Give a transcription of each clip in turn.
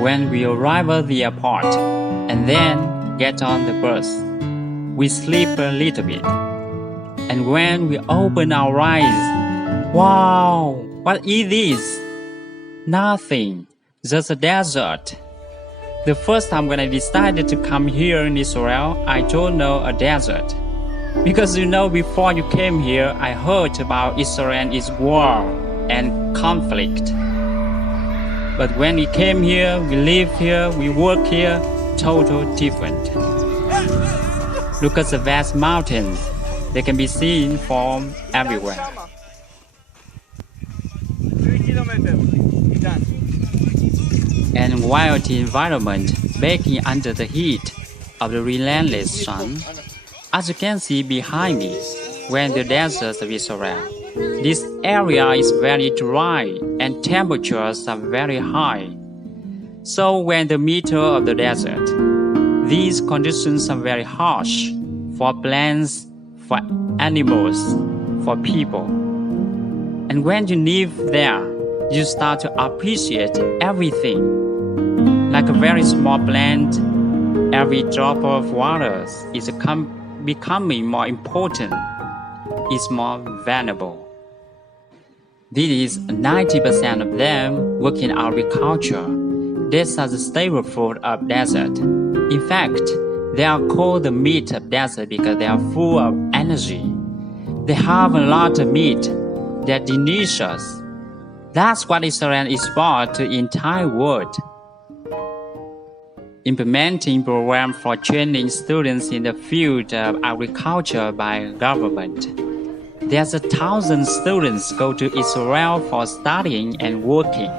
When we arrive at the airport and then get on the bus, we sleep a little bit. And when we open our eyes, wow, what is this? Nothing, just a desert. The first time when I decided to come here in Israel, I don't know a desert. Because before you came here, I heard about Israel is war and conflict. But when we came here, we live here, we work here, total different. Look at the vast mountains. They can be seen from everywhere. And wild environment baking under the heat of the relentless sun. As you can see behind me, when the deserts of Israel, this area is very dry and temperatures are very high. So when the middle of the desert, these conditions are very harsh for plants, for animals, for people. And when you live there, you start to appreciate everything. Like a very small plant, every drop of water is becoming more important, is more valuable. This is 90% of them work in agriculture. These are the staple food of desert. In fact, they are called the meat of desert because they are full of energy. They have a lot of meat. They are delicious. That's what Israel is for to the entire world. Implementing programs for training students in the field of agriculture by government. There's 1,000 students go to Israel for studying and working.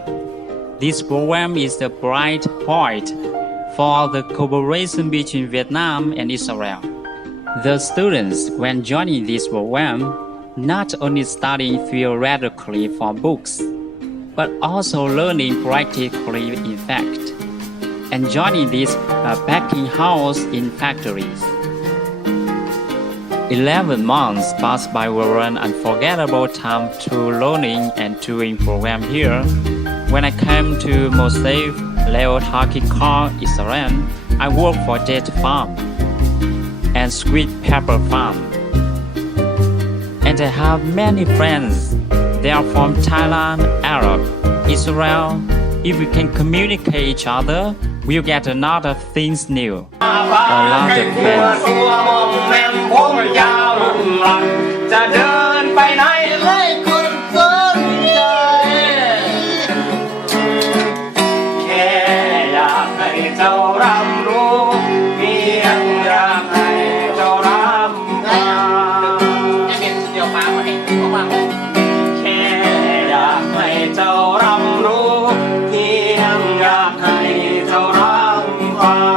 This program is the bright point for the cooperation between Vietnam and Israel. The students, when joining this program, not only studying theoretically from books, but also learning practically in fact, and joining this packing house in factories. 11 months passed by were an unforgettable time to learning and doing program here. When I came to Mosaic, Leo Hakikar, Israel, I worked for date farm and sweet pepper farm. And I have many friends. They are from Thailand, Arab, Israel. If we can communicate each other, we'll get a lot of things new. A lot of friends. จะเดินไปไหนเลยคนสนใจแค่อยากให้เจ้ารับรู้เพียงอยากให้เจ้ารับฟังเดี๋ยวฟังมาให้ฟังแค่อยากให้เจ้ารับรู้เพียงอยากให้เจ้ารับฟัง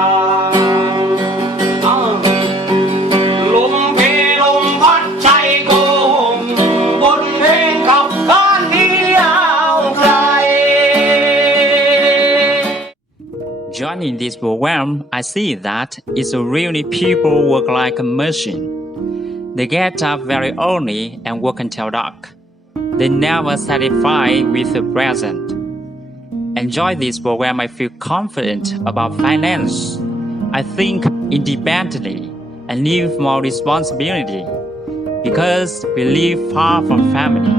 Joining this program, I see that it's really people work like a machine. They get up very early and work until dark. They never satisfied with the present. Enjoy this program, I feel confident about finance. I think independently and live more responsibility. Because we live far from family,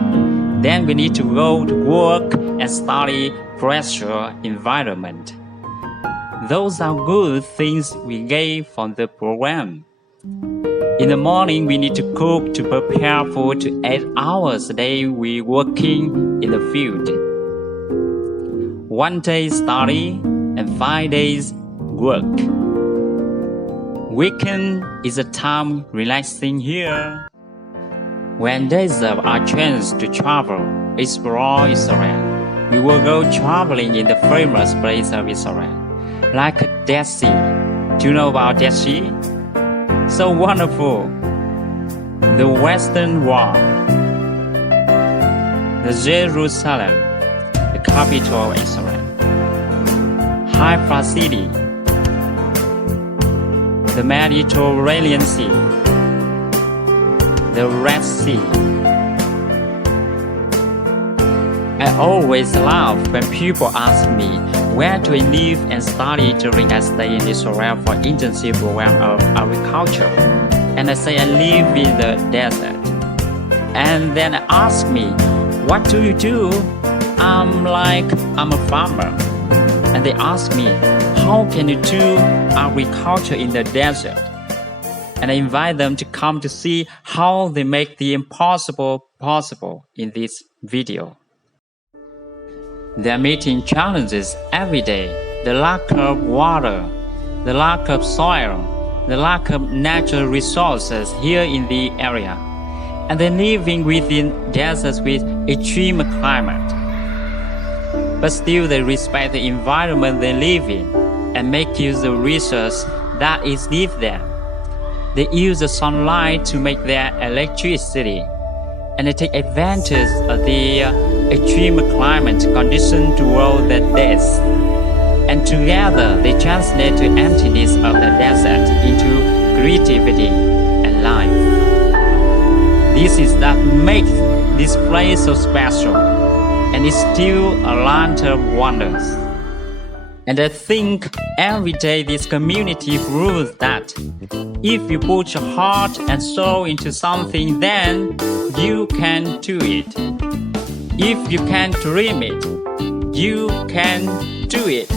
then we need to go to work and study pressure environment. Those are good things we get from the program. In the morning, we need to cook to prepare food to 8 hours a day we working in the field. 1 day study and 5 days work. Weekend is a time relaxing here. When days of our chance to travel, explore Israel, we will go traveling in the famous place of Israel. Like Dead Sea. Do you know about Dead Sea? So wonderful. The Western Wall. The Jerusalem, the capital of Israel. Haifa City. The Mediterranean Sea. The Red Sea. I always laugh when people ask me, Where do I live and study during I stay in Israel for intensive program of agriculture? And I say I live in the desert. And then ask me, what do you do? I'm a farmer. And they ask me, how can you do agriculture in the desert? And I invite them to come to see how they make the impossible possible in this video. They are meeting challenges every day: the lack of water, the lack of soil, the lack of natural resources here in the area. And they're living within deserts with extreme climate. But still they respect the environment they live in and make use of resources that is give them. They use the sunlight to make their electricity, and they take advantage of the extreme climate condition to grow their days. And together they translate the emptiness of the desert into creativity and life. This is that makes this place so special, and it's still a land of wonders. And I think every day this community proves that if you put your heart and soul into something, then you can do it. If you can dream it, you can do it.